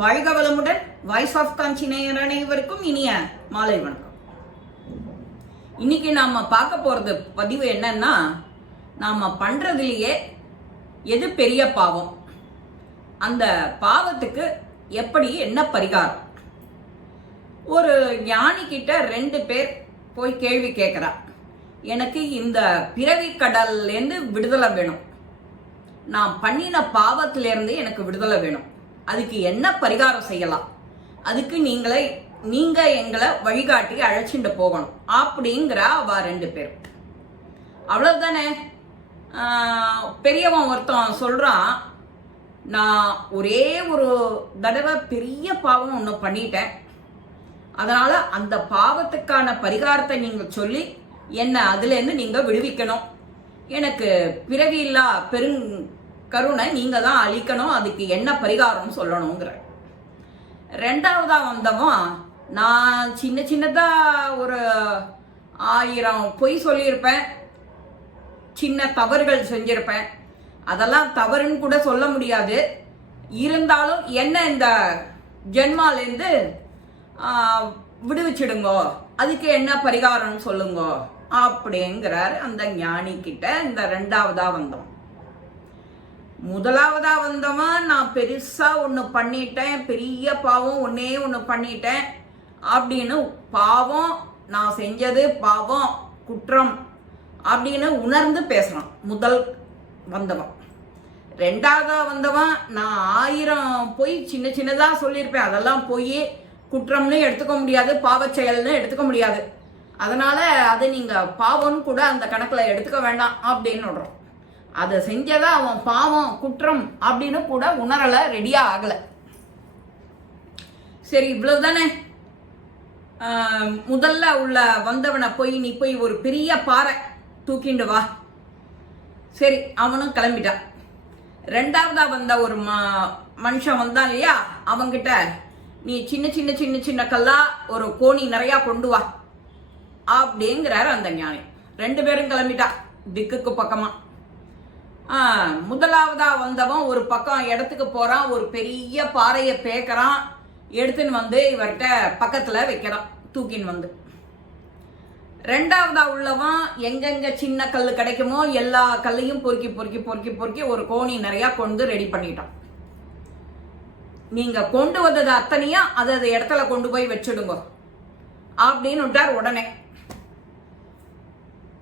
வாழ்க வளமுடன். Voice of காஞ்சி நேயர் அனைவருக்கும் இனிய மாலை வணக்கம். இன்னைக்கு நாம பார்க்க போறது பதிவு என்னன்னா, நாம பண்றதுலயே எது பெரிய பாவம், அந்த பாவத்துக்கு எப்படி என்ன பரிகாரம். ஒரு ஞானி கிட்ட 2 பேர் போய் கேள்வி கேட்கிறா. எனக்கு இந்த பிறவி கடல்ல இருந்து விடுதலை வேணும், நான் பண்ணின பாவத்திலிருந்து எனக்கு விடுதலை வேணும், அதுக்கு என்ன பரிகாரம் செய்யலாம், அதுக்கு நீங்க எங்களை வழிகாட்டி அழைச்சிட்டு போகணும் அப்படிங்கிற அவ 2 பேர். அவ்வளவுதானே. பெரியவன் ஒருத்தன் சொல்றான், நான் ஒரே ஒரு தடவை பெரிய பாவம் ஒன்று பண்ணிட்டேன், அதனால அந்த பாவத்துக்கான பரிகாரத்தை நீங்க சொல்லி என்ன அதுல இருந்து நீங்க விடுவிக்கணும், எனக்கு பிறவி இல்லா கருணை நீங்க தான் அளிக்கணும், அதுக்கு என்ன பரிகாரம் சொல்லணுங்கிற. 2வதா வந்தவன், நான் சின்னதா ஒரு 1000 பொய் சொல்லியிருப்பேன், சின்ன தவறுகள் செஞ்சிருப்பேன், அதெல்லாம் தவறுன்னு கூட சொல்ல முடியாது, இருந்தாலும் என்ன இந்த ஜென்மாலேருந்து விடுவிச்சிடுங்கோ, அதுக்கு என்ன பரிகாரம்னு சொல்லுங்க அப்படிங்கிறார் அந்த ஞானி கிட்ட இந்த 2வதா வந்தவன். 1வதா வந்தவன், நான் பெருசா ஒன்று பண்ணிட்டேன், பெரிய பாவம் ஒன்று பண்ணிட்டேன் அப்படின்னு பாவம், நான் செஞ்சது பாவம் குற்றம் அப்படின்னு உணர்ந்து பேசுறான் முதல் வந்தவன். 2வதா வந்தவன், நான் 1000 பொய் சின்னதா சொல்லியிருப்பேன், அதெல்லாம் போய் குற்றம்னு எடுத்துக்க முடியாது, பாவ செயல்னு எடுத்துக்க முடியாது, அதனால அது நீங்க பாவம்னு கூட அந்த கணக்குல எடுத்துக்க வேண்டாம் அப்படின்னு சொல்றோம். அதை செஞ்சதா அவன் பாவம் குற்றம் அப்படின்னு கூட உணரல, ரெடியா ஆகல. சரி, இவ்வளவுதானே. முதல்ல உள்ள வந்தவனை நீ போய் ஒரு பெரிய பாறை தூக்கிண்டு வா. சரி, அவனும் கிளம்பிட்டான். 2வதா வந்த ஒரு மனுஷன் வந்தான் இல்லையா, அவங்கிட்ட நீ சின்ன கல்லா ஒரு கோணி நிறைய கொண்டு வா அப்படிங்கிறாரு அந்த ஞானி. 2 பேரும் கிளம்பிட்டா திக்குக்கு பக்கமா. 1வதா வந்தவன் ஒரு பக்கம் இடத்துக்கு போறான், ஒரு பெரிய பாறையை பேக்கிறான், எடுத்துன்னு வந்து இவர்கிட்ட பக்கத்துல வைக்கிறான் தூக்கின்னு வந்து. 2வதா உள்ளவன் எங்கெங்க சின்ன கல் கிடைக்குமோ எல்லா கல்லையும் பொறுக்கி ஒரு கோணி நிறைய கொண்டு ரெடி பண்ணிட்டான். நீங்க கொண்டு வந்தது அத்தனையும் அது இடத்துல கொண்டு போய் வச்சுடுங்க அப்படின்னு விட்டார். உடனே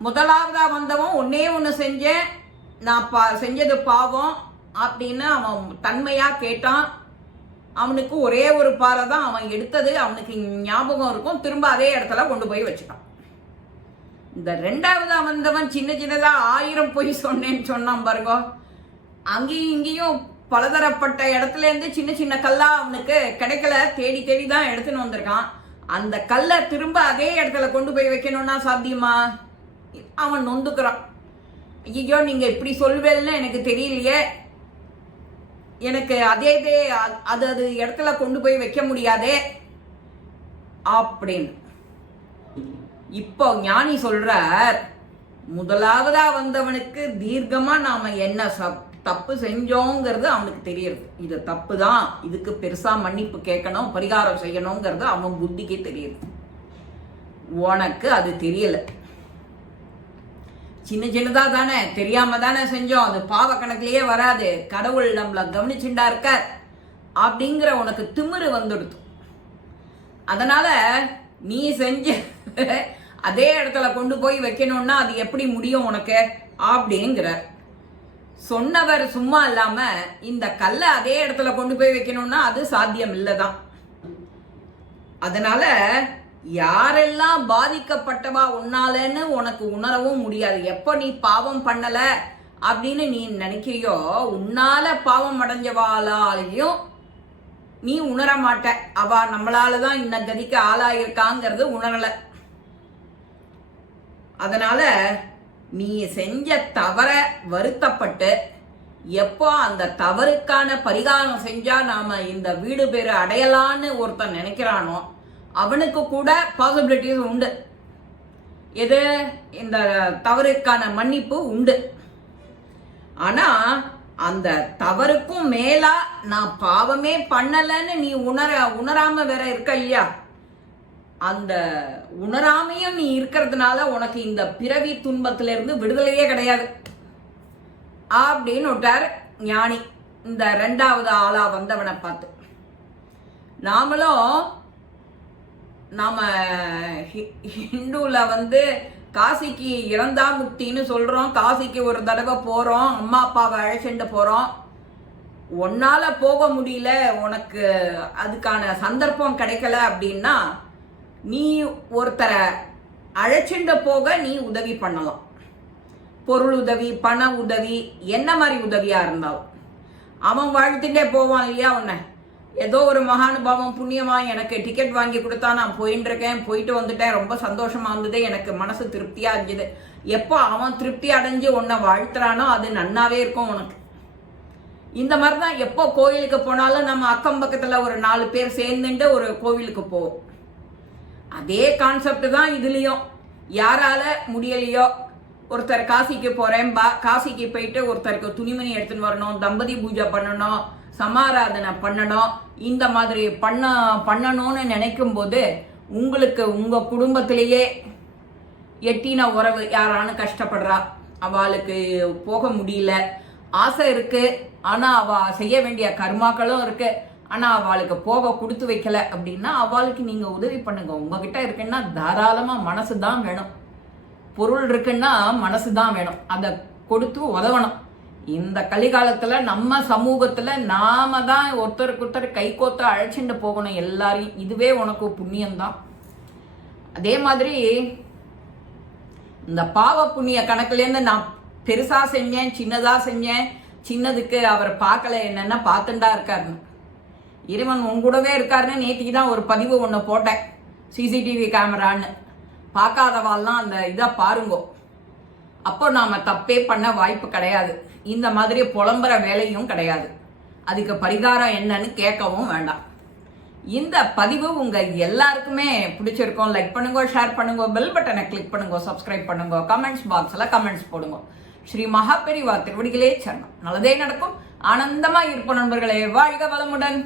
1வதா வந்தவன் ஒண்ணு செஞ்சேன், நான் செஞ்சது பாவம் அப்படின்னு அவன் தன்மையா கேட்டான். அவனுக்கு ஒரே ஒரு பாறை தான் அவன் எடுத்தது, அவனுக்கு ஞாபகம் இருக்கும், திரும்ப அதே இடத்துல கொண்டு போய் வச்சுட்டான். இந்த 2வதா வந்தவன் சின்னதா 1000 பொய் சொன்னேன்னு சொன்னான் பாருங்க, அங்கேயும் இங்கேயும் பலதரப்பட்ட இடத்துல இருந்து சின்ன கல்லா அவனுக்கு கிடைக்கல, தேடி தான் எடுத்துன்னு வந்திருக்கான். அந்த கல்லை திரும்ப அதே இடத்துல கொண்டு போய் வைக்கணும்னா சாத்தியமா? அவன் நொந்துக்கிறான். ஐயோ, நீங்க இப்படி சொல்வேன்னு எனக்கு தெரியலையே, எனக்கு அது இடத்துல கொண்டு போய் வைக்க முடியாதே அப்படின்னு. இப்போ ஞானி சொல்றார், 1வதா வந்தவனுக்கு தீர்க்கமா நாம என்ன தப்பு செஞ்சோங்கிறது அவனுக்கு தெரியுது, இது தப்பு தான், இதுக்கு பெருசா மன்னிப்பு கேட்கணும், பரிகாரம் செய்யணுங்கிறது அவன் புத்திக்கு தெரியுது. உனக்கு அது தெரியல, சின்னதா தானே, தெரியாம தானே செஞ்சோம், அது பாவ கணக்கிலேயே வராது, கடவுள் நம்மள கவனிச்சுண்டா இருக்க அப்படிங்கிற உனக்கு திமிரு வந்துடுது. அதனால நீ செஞ்ச அதே இடத்துல கொண்டு போய் வைக்கணும்னா அது எப்படி முடியும் உனக்கு அப்படிங்கிற. சொன்னவர் சும்மா இல்லாம இந்த கல்லை அதே இடத்துல கொண்டு போய் வைக்கணும்னா அது சாத்தியம் இல்லதான். அதனால யாரெல்லாம் பாதிக்கப்பட்டவா உன்னாலன்னு உனக்கு உணரவும் முடியாது. எப்ப நீ பாவம் பண்ணல அப்படின்னு நீ நினைக்கிறியோ, உன்னால பாவம் அடைஞ்சவாளாலையும் நீ உணர மாட்ட, அவ நம்மளாலதான் இந்த கதிக்கு ஆளாயிருக்காங்கிறது உணரல. அதனால நீ செஞ்ச தவற வருத்தப்பட்டு எப்போ அந்த தவறுக்கான பரிகாரம் செஞ்சா நாம இந்த வீடு பேரு அடையலான்னு ஒருத்தன் நினைக்கிறானோ அவனுக்கு கூட பாசிபிலிட்டிஸ் உண்டு. எது? இந்த தவறுக்கான மன்னிப்பு உண்டு. ஆனா அந்த தவறுக்கும் மேலா நான் பாவமே பண்ணலன்னு நீ உணராம வேற இருக்க இல்லையா, அந்த உணராமையும் நீ இருக்கிறதுனால உனக்கு இந்த பிறவி துன்பத்தில இருந்து விடுதலையே கிடையாது அப்படின்னு விட்டார் ஞானி இந்த 2வது ஆளா வந்தவனை பார்த்து. நாம ஹிந்துல காசிக்கு இறந்தா முக்தின்னு சொல்றோம். காசிக்கு ஒரு தடவை போறோம், அம்மா அப்பாவை அழைச்சிட்டு போறோம். உன்னால போக முடியல, உனக்கு அதுக்கான சந்தர்ப்பம் கிடைக்கல அப்படின்னா நீ ஒருத்தரை அழைச்சிட்டு போக நீ உதவி பண்ணலாம். பொருள் உதவி, பண உதவி, என்ன மாதிரி உதவியா இருந்தாலும் அவன் வாழ்த்துட்டே போவான் இல்லையா. உன்னை ஏதோ ஒரு மகானுபாவம் புண்ணியமா எனக்கு டிக்கெட் வாங்கி கொடுத்தா நான் போயிட்டு இருக்கேன், போயிட்டு வந்துட்டேன், ரொம்ப சந்தோஷமா இருந்தது, எனக்கு மனசு திருப்தியா இருந்தது. எப்போ அவன் திருப்தி அடைஞ்சு உன்னை வாழ்த்துறானோ அது நன்னாவே இருக்கும் உனக்கு. இந்த மாதிரிதான் எப்போ கோயிலுக்கு போனாலும் நம்ம அக்கம் பக்கத்துல ஒரு 4 பேர் சேர்ந்துட்டு ஒரு கோவிலுக்கு போவோம். அதே கான்செப்ட் தான் இதுலயும். யாரால முடியலையோ, ஒருத்தர் காசிக்கு போறேன், காசிக்கு போயிட்டு ஒருத்தருக்கு துணிமணி எடுத்துன்னு வரணும், தம்பதி பூஜை பண்ணணும், சமாராதனை பண்ணணும், இந்த மாதிரி பண்ணணும்னு நினைக்கும் போது உங்களுக்கு உங்க குடும்பத்திலேயே எட்டின உறவு யாரானு கஷ்டப்படுறா, அவளுக்கு போக முடியல, ஆசை இருக்கு, ஆனா அவ செய்ய வேண்டிய கர்மாக்களும் இருக்கு, ஆனா அவளுக்கு போக கொடுத்து வைக்கல அப்படின்னா அவளுக்கு நீங்க உதவி பண்ணுங்க. உங்ககிட்ட இருக்குன்னா தாராளமா மனசு தான் வேணும், பொருள் இருக்குன்னா மனசு தான் வேணும், அதை கொடுத்து உதவணும். இந்த கலிகாலத்துல நம்ம சமூகத்துல நாம தான் ஒருத்தருக்கு ஒருத்தர் கை கோத்த அழைச்சிட்டு போகணும் எல்லாரையும். இதுவே உனக்கு புண்ணியம்தான். அதே மாதிரி இந்த பாவ புண்ணிய கணக்குலேருந்து நான் பெருசா செஞ்சேன், சின்னதா செஞ்சேன், சின்னதுக்கு அவர் பார்க்கல, என்னன்னா பார்த்துட்டா இருக்காருன்னு. இறைவன் உங்கூடவே இருக்காருன்னு நேற்றுக்கு தான் ஒரு பதிவு ஒன்று போட்டேன், சிசிடிவி கேமரான்னு. பார்க்காதவாள்லாம் அந்த இதை பாருங்கோ. அப்போ நாம தப்பே பண்ண வாய்ப்பு கிடையாது, இந்த மாதிரி புலம்புற வேலையும் கிடையாது, அதுக்கு பரிகாரம் என்னன்னு கேட்கவும் வேண்டாம். இந்த பதிவு உங்க எல்லாருக்குமே பிடிச்சிருக்கும். லைக் பண்ணுங்க, ஷேர் பண்ணுங்க, பெல் பட்டனை கிளிக் பண்ணுங்க, சப்ஸ்கிரைப் பண்ணுங்க, கமெண்ட்ஸ் பாக்ஸ்ல கமெண்ட்ஸ் போடுங்க. ஸ்ரீ மகா பெரிவா திருவடிகளே சரணம். நல்லதே நடக்கும். ஆனந்தமா இருப்போம் நண்பர்களே. வாழ்க வளமுடன்.